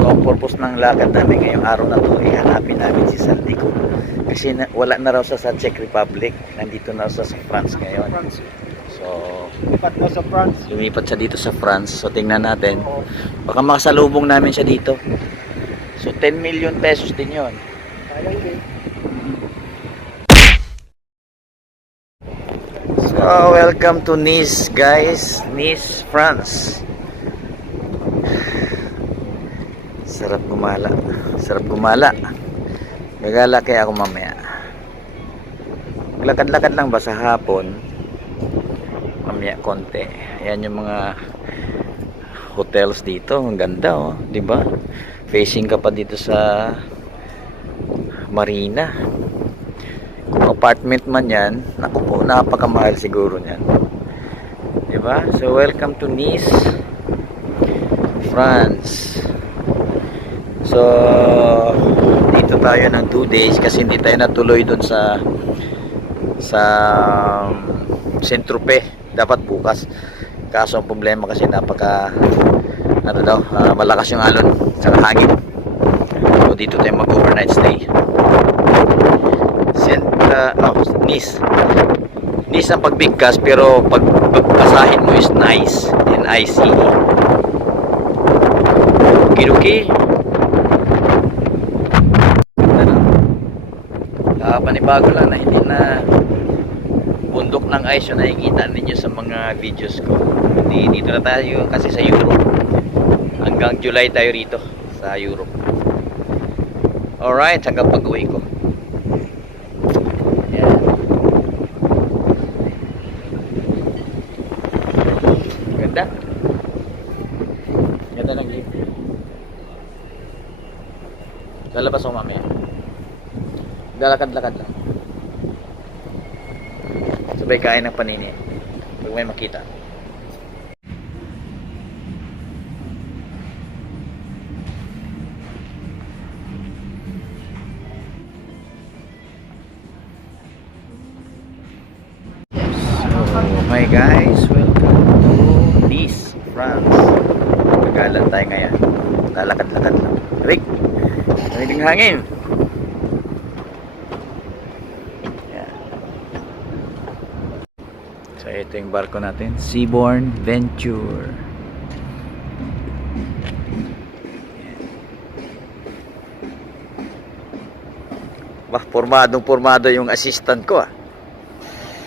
So ang purpose ng lakad namin ngayong araw na to, ihanapin namin si Saldico. Kasi wala na raw sa Czech Republic, nandito na raw sa France ngayon. So Lipat mo sa France. lumipat siya dito sa France. So tingnan natin, baka makasalubong namin siya dito. So 10 million pesos din yon. Sayang din. So welcome to Nice guys, Nice, France. Sarap gumala. Sarap gumala. Gagala kaya ako mamaya. Maglakad-lakad lang ba sa hapon? Mamaya konti. Ayan yung mga hotels dito. Ang ganda oh, 'di ba? Facing ka pa dito sa marina. Kung apartment man 'yan, naku po, napakamahal siguro niyan. 'Di ba? So welcome to Nice, France. So dito tayo ng 2 days kasi hindi tayo natuloy doon sa Saint-Tropez. Dapat bukas. Kaso ang problema kasi napaka malakas yung alon sa hangin. So dito tayo mag-overnight stay. Nice. Nice ang pagbigkas pero pagbasahin mo is nice. N-I-C-E. Kiruki. Panibago lang na hindi na bundok ng ice yung nakikita ninyo sa mga videos ko. Dito na tayo kasi sa Europe. Hanggang July tayo rito sa Europe. Alright, hanggang pag-uwi ko. Yan. Ganda. Ganda ng view. Lalabas ako mamaya. Lalakad-lakad lang. Sabay kain ng panini. Pag may makita. So, hi guys. Welcome to Nice, France. Magalan tayo ngayon. Lalakad-lakad lang. Rick! Narinig hangin. So ito yung barko natin, Seabourn Venture. Bah, pormadong-pormado yung assistant ko ah.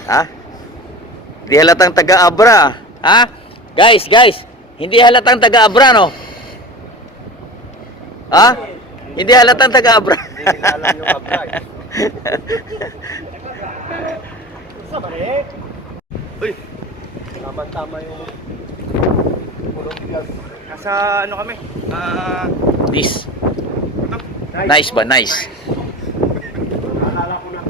Ha? Hindi halatang taga-Abra. Ha? Guys, hindi halatang taga-Abra no? Ha? Hindi halatang taga-Abra. Hindi nila alam yung Abra. Sabay. Uy! Tama yung pulong bigas. Nasa ano kami? Nice. Nice ba? Nice. Naalala ko na.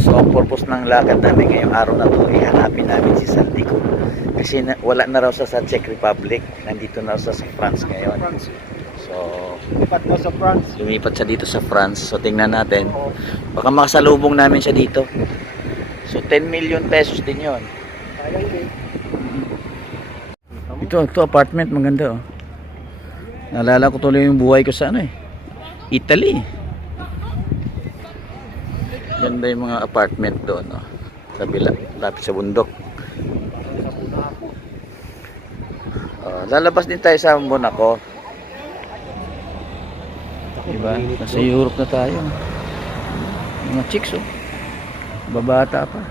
So ang purpose ng lakad namin ngayong araw na to, ihanapin namin si Saldico. Kasi wala na raw sa Czech Republic, nandito na raw sa France ngayon. France. So Lipat mo sa France. lumipat siya dito sa France. So tingnan natin, baka makasalubong namin siya dito. So 10 million pesos din yon. Sayang din. Ito apartment, maganda oh. Naalala ko tuloy yung buhay ko sa Italy. Ganda yung mga apartment doon oh. Kabila, lapit sa bundok. Lalabas din tayo sa Monaco. Diba? Nasa Europe na tayo. Mga chicks oh. Babata pa.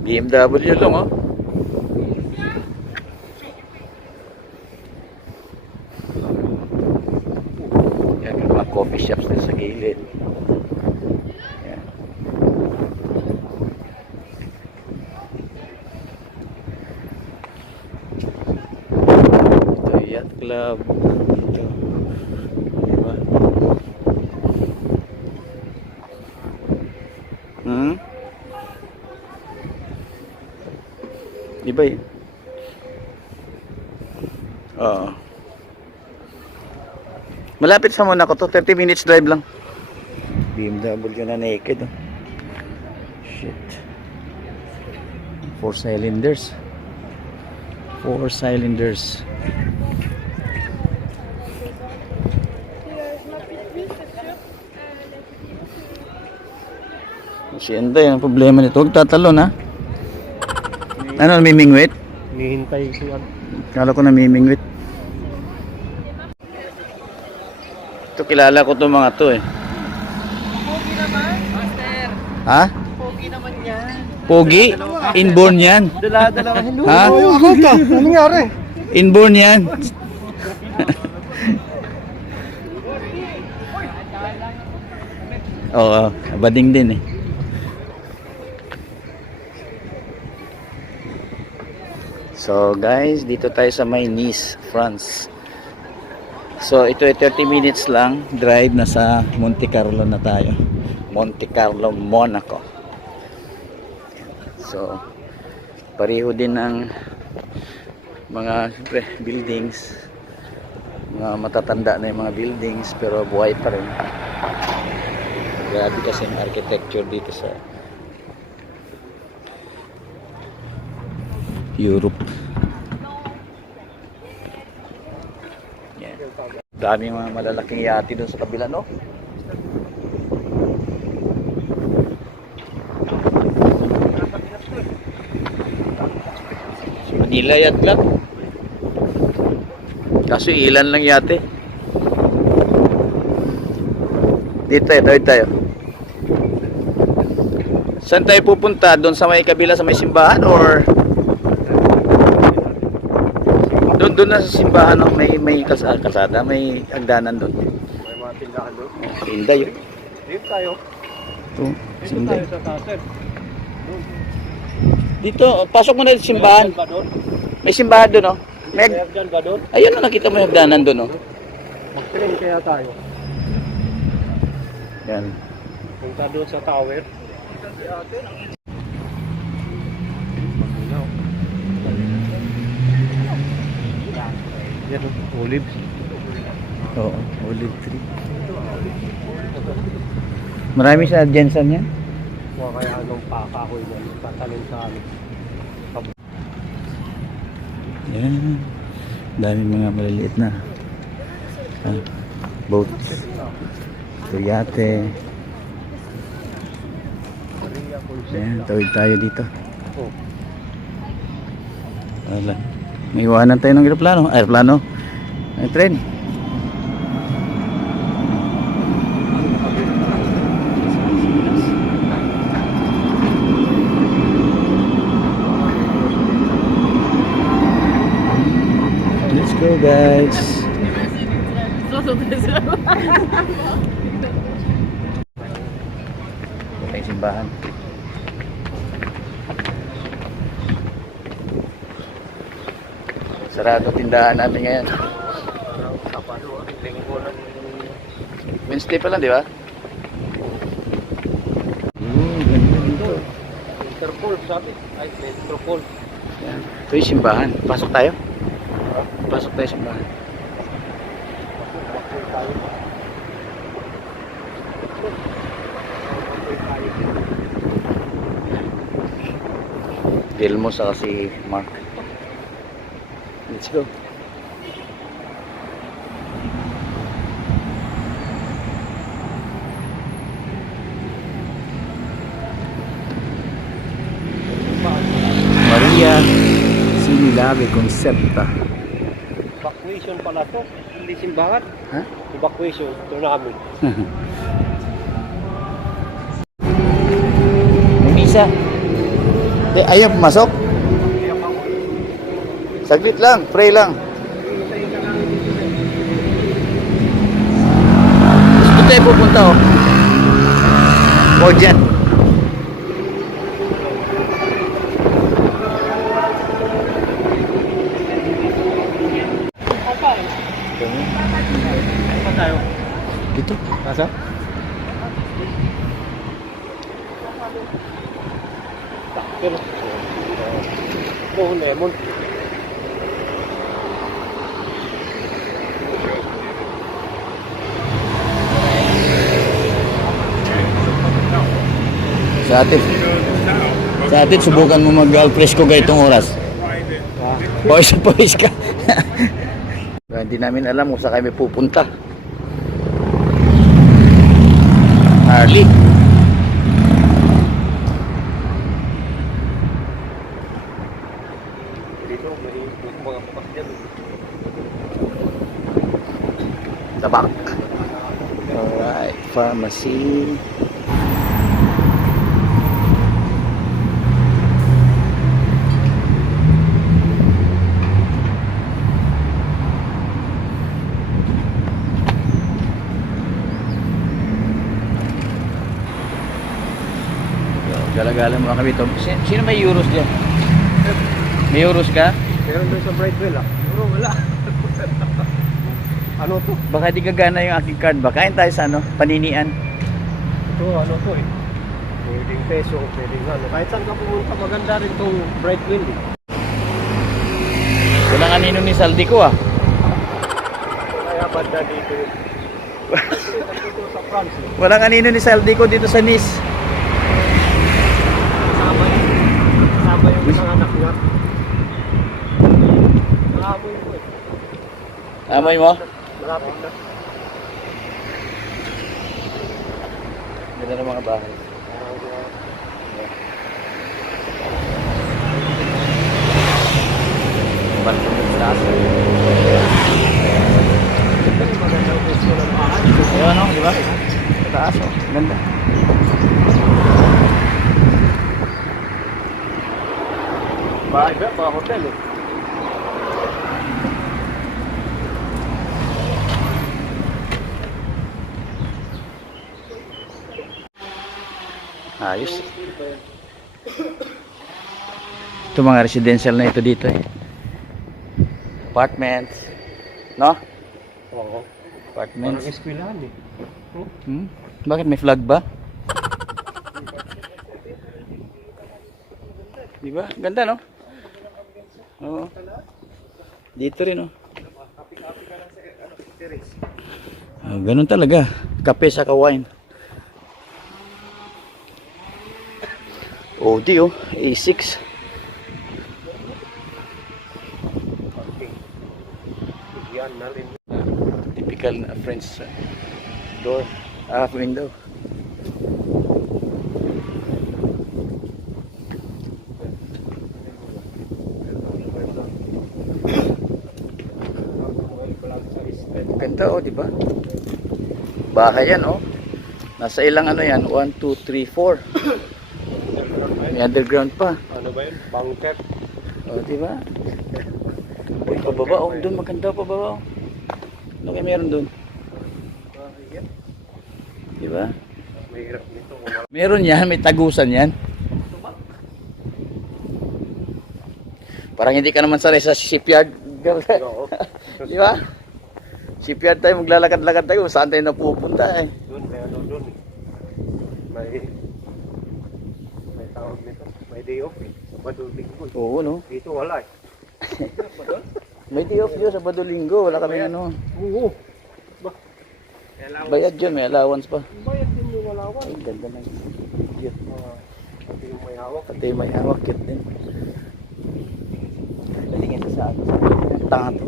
BMW lang oh. Yan yung mga coffee shops din sa gilid. Yan. Ito yacht club. Ito. Diba? Diba eh? Oo. Malapit sa Monaco to, 30 minutes drive lang. BMW na naked oh. Shit. Four cylinders. Four cylinders. Siyempre, ang problema nito, huwag tatalon ha. Ano, namimingwit? Hinihintay ko yan. Kala ko namimingwit. Ito, kilala ko itong mga to eh. Pogi naman, master. Ha? Pogi naman yan. Pogi? Inborn yan. Dala-dala. Ha? Ano nangyari? Inborn yan. Oo, bading din eh. So guys, dito tayo sa may Nice, France. So ito ay 30 minutes lang drive, na sa Monte Carlo na tayo. Monte Carlo, Monaco. So pareho din ng mga siyempre, buildings. Mga matatanda na yung mga buildings pero buhay pa rin. Grabe kasi yung architecture dito sa Europe. Yan. Dami mga malalaking yate doon sa kabila, no? Manila yacht club. Kaso ilan lang yate. Dito tawid tayo. Saan tayo pupunta? Doon sa may kabila sa may simbahan or doon na sa simbahan ng may kalsada, may hagdanan doon. May mga tindahan doon. Tinda yun. Dito tayo. Ito, Dito tinda. tayo sa Taser. Dito, pasok mo na yung simbahan. Ba doon? May simbahan doon, oh. May, Kaya dyan ba doon? ayun, nakita mo yung hagdanan doon, oh. Mag-train kaya tayo. Yan. Punta doon sa tower. Yan, olives. Oo, olive tree. Marami sa Jensen yan. O kaya anong pakahoy yan. Tatalin sa amin. Yan. Dami mga maliliit na boat. Ito yate. Yan, tawid tayo dito. Oh. Wala. May iwanan tayo ng aeroplano. Aeroplano. Ay, tren. Let's go, guys. Ito tayo simbahan. Sarado tindahan natin ngayon. Wednesday pa lang, di ba? Ganda dito. Interpol, sabi. Ay, Metropol. Yan. Ito yung simbahan. Pasok tayo? Pasok tayo sa simbahan. Delmo sa si Mark. Let's go. Maria Sinilave Concepta. Evacuation pala to. Hindi simbahan. Ha? Evacuation. Ito namin. May visa. Ayaw pumasok? Saglit lang, pray lang. Gusto tayo pupunta, oh. O dyan. Saan tayo? Dito. Nasa? Pero, lemon. Sa atin. Sa atin, subukan mo mag-alfresco ganitong oras. Pawis ka. Hindi namin alam kung saan kami pupunta. Harley. Dito, may mga bukas dyan. Tabak. Alright, pharmacy. Galagalan mo kami ito. Sino may euros dyan? May euros ka? Meron doon sa Brightwell ah. Pero wala. Ano to? Baka di gagana yung aking card ba? Kain tayo sa ano? Paninian. Ito ano to eh. Pwedeng peso, pwedeng ano. Kahit saan ka pumunta, maganda rin tong Brightwell eh. Walang anino ni Saldi ko ah. Kaya banda dito yun. Dito sa France eh. Walang anino ni Saldi ko dito sa Nice. Kasama yung isang anak niya. Nakamoy mo eh. Amoy mo? Malapit na. Ganda ng mga bahay. Balcony sa taas. Ito yung magandang gusto ng bahay. Ayun ano, di ba? Sa taas oh. Ganda. Bahay ba? Mga hotel eh. Ayos. Ito mga residential na ito dito eh. Apartments. No? Oo. Apartments. Parang eskwelahan eh. Hmm? Bakit may flag ba? Diba? Ganda no? Oo. Dito rin oh. Ganun talaga. Kape sa wine. Oh, di oh. A6. Yan na rin. Typical na French door. Window. Ganda oh, di ba? Bahay yan oh. Nasa ilang ano yan? 1, 2, 3, 4. May underground pa. Ano ba yun? Bunker. Oh, di ba? Uy, pababa oh. Doon maganda pababa oh. Ano kaya meron doon? Di ba? Mahirap nito. Meron yan, may tagusan yan. Parang hindi ka naman sanay sa shipyard. Oo. Di ba? Shipyard tayo, maglalakad-lakad tayo. Saan tayo napupunta eh? Doon, may ano doon eh. May tawag nito. May day off eh. Sabado linggo. Oo, no? Dito wala eh. May day off dyan sa Sabado Linggo. Wala kami ano. Oo. Bayad dyan, may allowance pa. Bayad din yung walawan. Ay, ganda na yun. Cute. Pati yung may hawak. Pati may hawak, cute din. Lalingin sa saan. Tanga to.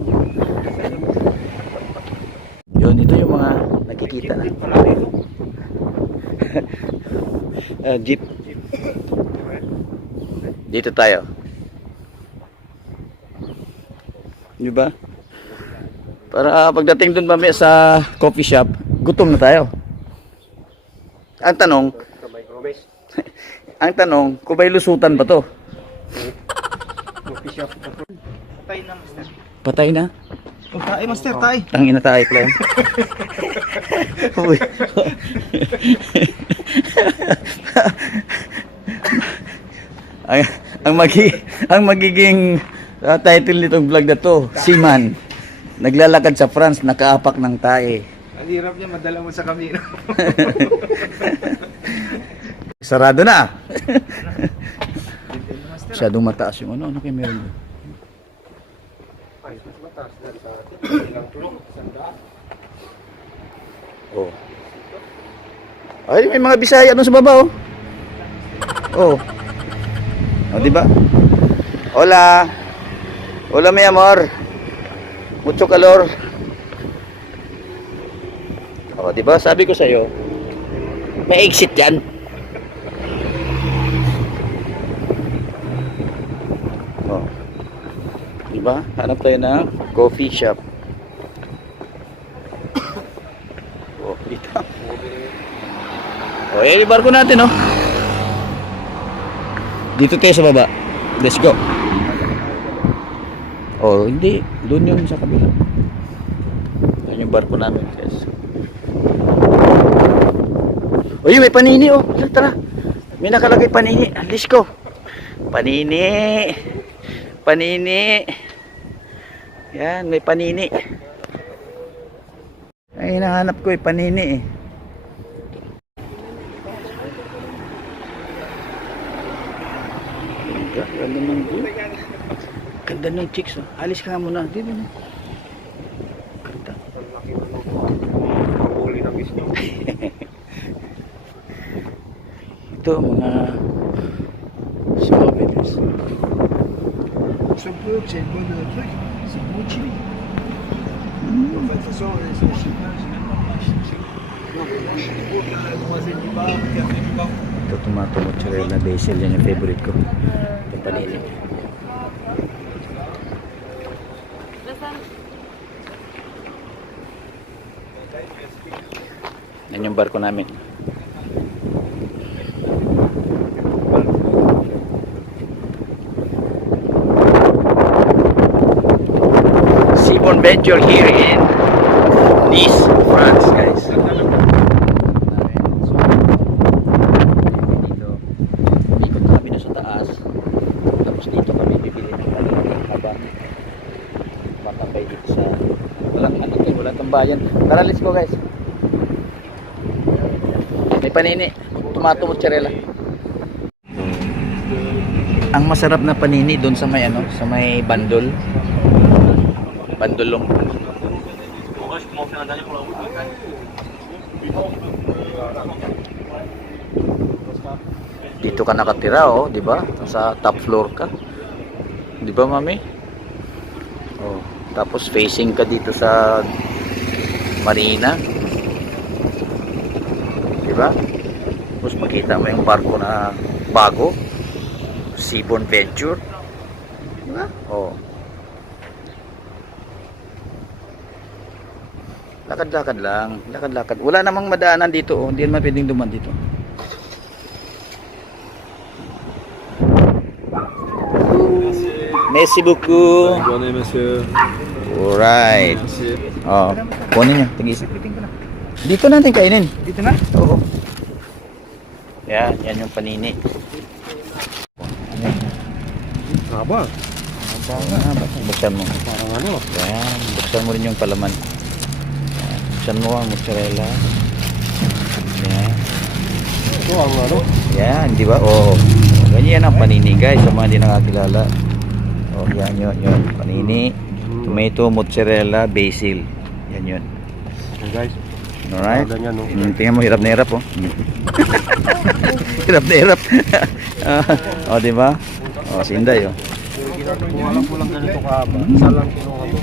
Yun, ito yung mga nakikita na. Jeep pala dito. Jeep. Dito tayo. Di ba? Para pagdating dun mamaya sa coffee shop, gutom na tayo. Ang tanong, Kamay Gomez. ang tanong, kung may lusutan ba to? Coffee shop. Patay na, master. Patay na? Patay, master, tay. Tangina tayo pala yun. Uy. ang magiging title nitong vlog na to, Seaman. Naglalakad sa France, nakaapak ng tae. Ang hirap niya, madala mo sa kamino. Sarado na. Masyadong mataas yung ano kayo meron doon? Ay, mas mataas na sa atin. Ilang tulong, sandaan. Oh. Ay, may mga Bisaya doon sa baba oh. Oh. O, di ba? Hola. Hola, mi amor. Mucho calor. O, di ba? Sabi ko sa'yo, may exit yan. O. Di ba? Hanap tayo ng coffee shop. O, dito. O, yung barko natin, oh. Dito tayo sa baba. Let's go. Oh, hindi. Doon yun sa kabila. Yan yung barko namin, guys. Oh, yun, may panini, oh. Tara. May nakalagay panini. Let's go. Panini. Panini. Yan, may panini. Ay, hinahanap ko, panini, eh. Ganda ng view. Ganda ng chicks, oh. Alis ka muna. Di ba na? Ganda. Huli ng isno. Ito, mga souvenirs. Ce peu que c'est une bonne truc, c'est bon chili. En fait, de toute façon, c'est même pas mal. Non, mais là, je trouve que la noisette du bar, le café du bar. Ito, tomato mozzarella basil. Yan yung favorite ko. Ito, panini. Yan yung barko namin. Seaborn Venture here in Nice, France, guys. Dito, ikot kami na sa taas. Tapos dito kami bibili ng habang matambay dito sa walang tambayan. Tara, let's go, guys. May panini, tomato mozzarella. Ang masarap na panini doon sa may sa may bandol. Bandolong. Dito ka nakatira, oh, 'di ba? Sa top floor ka. 'Di ba, mami? Oh, tapos facing ka dito sa marina. 'Di ba? Tapos makita mo yung barko na bago, Seaborn Venture. 'Di ba? Oh. Lakad-lakad lang, lakad-lakad. Wala namang madaanan dito, oh. Hindi naman pwedeng duman dito. Merci beaucoup. Bonne journée, monsieur. Alright. Merci. Oh, kunin nyo. Tigis. Dito natin kainin. Dito na? Oo. Yan yung panini. Haba. Buksan mo. Parang ano? Yan, buksan mo rin yung palaman. Yan, buksan mo ang mozzarella. Yan. Ito ang ano? Yan, di ba? Oh. Ganyan ang panini, guys, sa mga hindi nakakilala. Oh, yan yun. Panini, tomato, mozzarella, basil. Yan yun. Okay, guys. Alright? Ganyan, no? Tingnan mo, hirap na hirap, oh. Hirap na hirap. Oh, di ba? Oh, sinday, oh. Kung alam ko lang ganito kahaba, isa lang kinuha ko.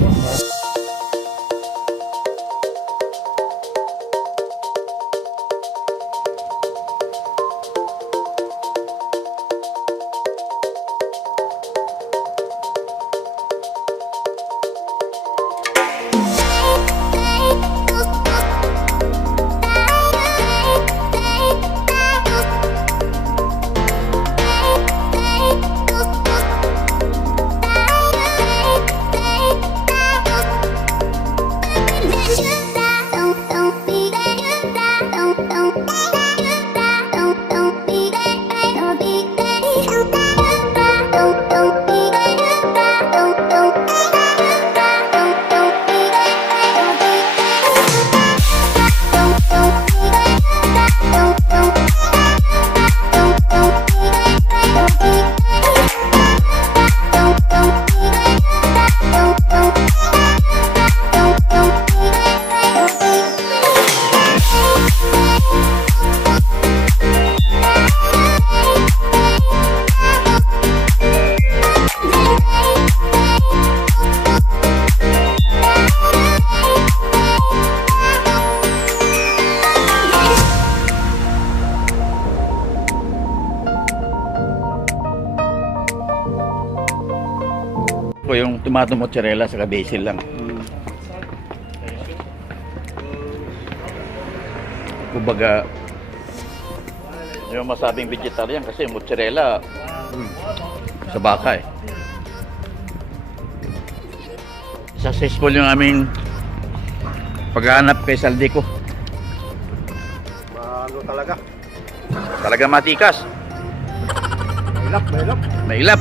ko yung tomato mozzarella sa basil lang. Kumbaga, yung masabing vegetarian kasi mozzarella sa baka eh. Successful yung aming paghahanap kay Saldico. Ano talaga? Talaga matikas. Mailap. Mailap.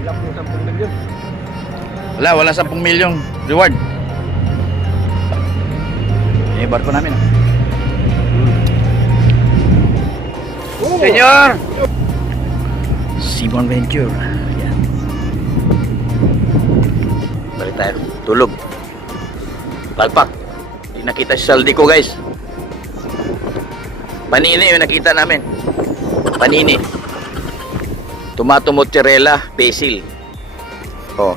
Mailap yung 10 milyon. Walang 10 milyong reward. Eh, barko namin. Senyor! Simon Venture. Yan. Balik tayo. Tulog. Palpak. Hindi nakita si Saldico, guys. Panini yung nakita namin. Panini. Tomato mozzarella, basil. Oh.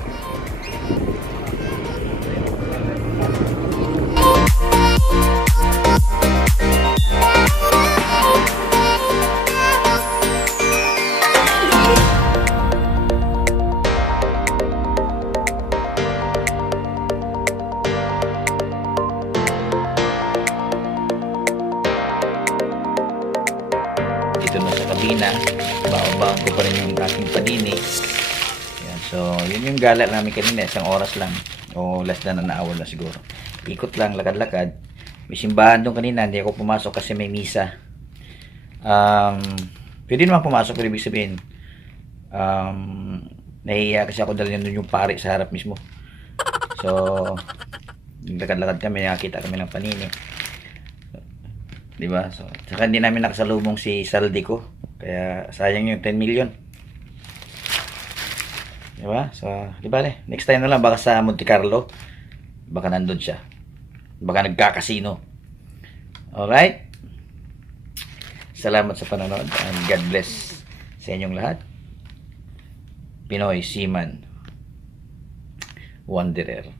Dito na sa kabina, baon ko pa rin yung aking panini. Yan, so yun yung gala namin kanina, 1 oras lang o less than an hour na siguro. Ikot lang, lakad-lakad. May simbahan doon kanina, hindi ako pumasok kasi may misa. Pwede naman pumasok, pero ibig sabihin nahihiya kasi ako dahil doon yung pari sa harap mismo. So lakad-lakad kami, nakakita kami ng panini. Diba? So, saka hindi namin nakasalubong si Saldico. Kaya sayang yung 10 million. Diba? So, diba next time na lang baka sa Monte Carlo. Baka nandun siya. Baka nagkakasino. Alright? Salamat sa panonood and God bless sa inyong lahat. Pinoy Seaman Wanderer.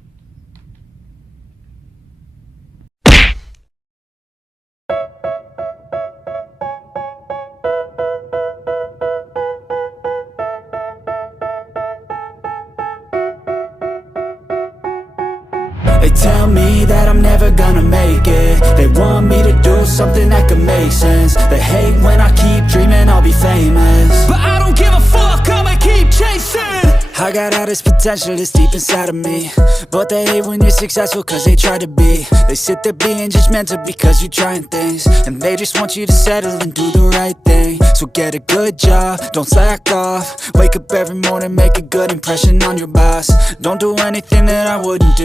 They tell me that I'm never gonna make it. They want me to do something that could make sense. They hate when I keep dreaming I'll be famous, but I don't give a fuck, I'ma keep chasing. I got all this potential that's deep inside of me, but they hate when you're successful cause they try to be. They sit there being judgmental because you're trying things, and they just want you to settle and do the right thing. So get a good job, don't slack off. Wake up every morning, make a good impression on your boss. Don't do anything that I wouldn't do.